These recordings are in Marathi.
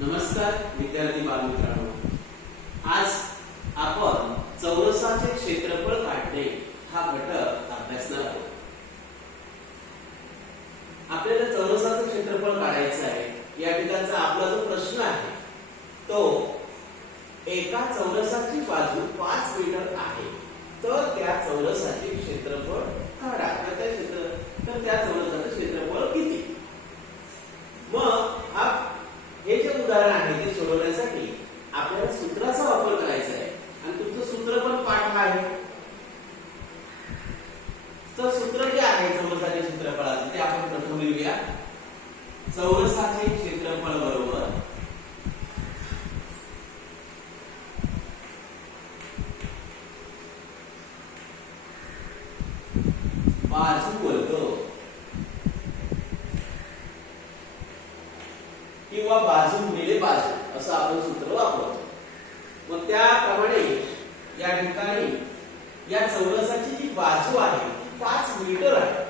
नमस्कार विद्यार्थी बालमित्रांनो. आज आपण चौरसाचे क्षेत्रफळ काढणे हा घटक अभ्यासणार आहोत. आपल्याला चौरसाचं क्षेत्रफळ काढायचं आहे या ठिकाणचा आपला जो प्रश्न आहे तो एका चौरसाची बाजू पाच मीटर आहे तर त्या चौरसाचे क्षेत्रफळ काढा तर त्या क्षेत्र तर त्या चौरसाचं क्षेत्रफळ किती मग हा हे जे उदाहरण आहे ते सोडवण्यासाठी आपल्याला सूत्राचा वापर करायचा आहे. आणि तुमचं सूत्र पण पाठ आहे. तर सूत्र जे आहे चौरसाचे क्षेत्रफळाचे ते आपण प्रथम लिहूया. चौरसाचे क्षेत्रफळ बरोबर. बाजू वर्ग किंवा बाजू गुणिले बाजू असं आपण सूत्र वापरतो. मग त्याप्रमाणे या ठिकाणी या चौरसाची जी बाजू आहे ती पाच मीटर आहे.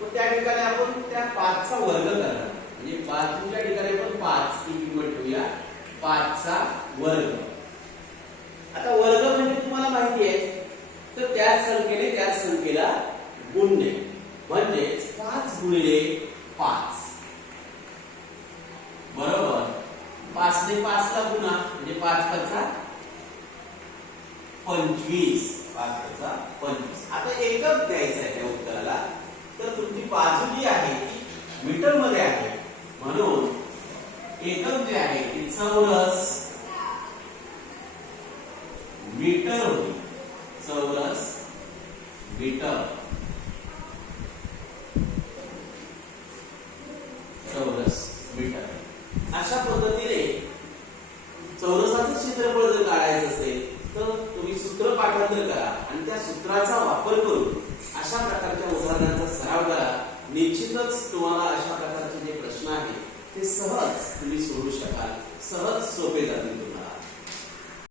मग त्या ठिकाणी आपण त्या पाचचा वर्ग करणार. म्हणजे बाजूच्या ठिकाणी आपण पाच ही किंमत ठेवूया. पाचचा वर्ग. आता वर्ग म्हणजे तुम्हाला माहिती आहे तर त्याच संख्येने त्याच संख्येला गुणणे म्हणजेच पाच गुणिले पाच बरोबर पाच ने पाच ला गुणा म्हणजे पाच पाचचा पंचवीस. पाच पाचचा पंचवीस. आता एकक द्यायचं आहे त्या उत्तराला. तर तुमची बाजू जी आहे ती मीटरमध्ये आहे. म्हणून एकक जे आहे ते चौरस मीटर होईल चौरस मीटर. चौरस मीटर. अशा पद्धतीने चौरसाचं क्षेत्रफळ जर काढायचं असेल तर तुम्ही सूत्र करा आणि त्या सूत्राचा वापर करून अशा प्रकारच्या उदाहरणांचा सराव करा. निश्चितच तुम्हाला अशा प्रकारचे जे प्रश्न आहेत ते सहज तुम्ही सोडू शकाल. सहज सोपे जातील तुम्हाला.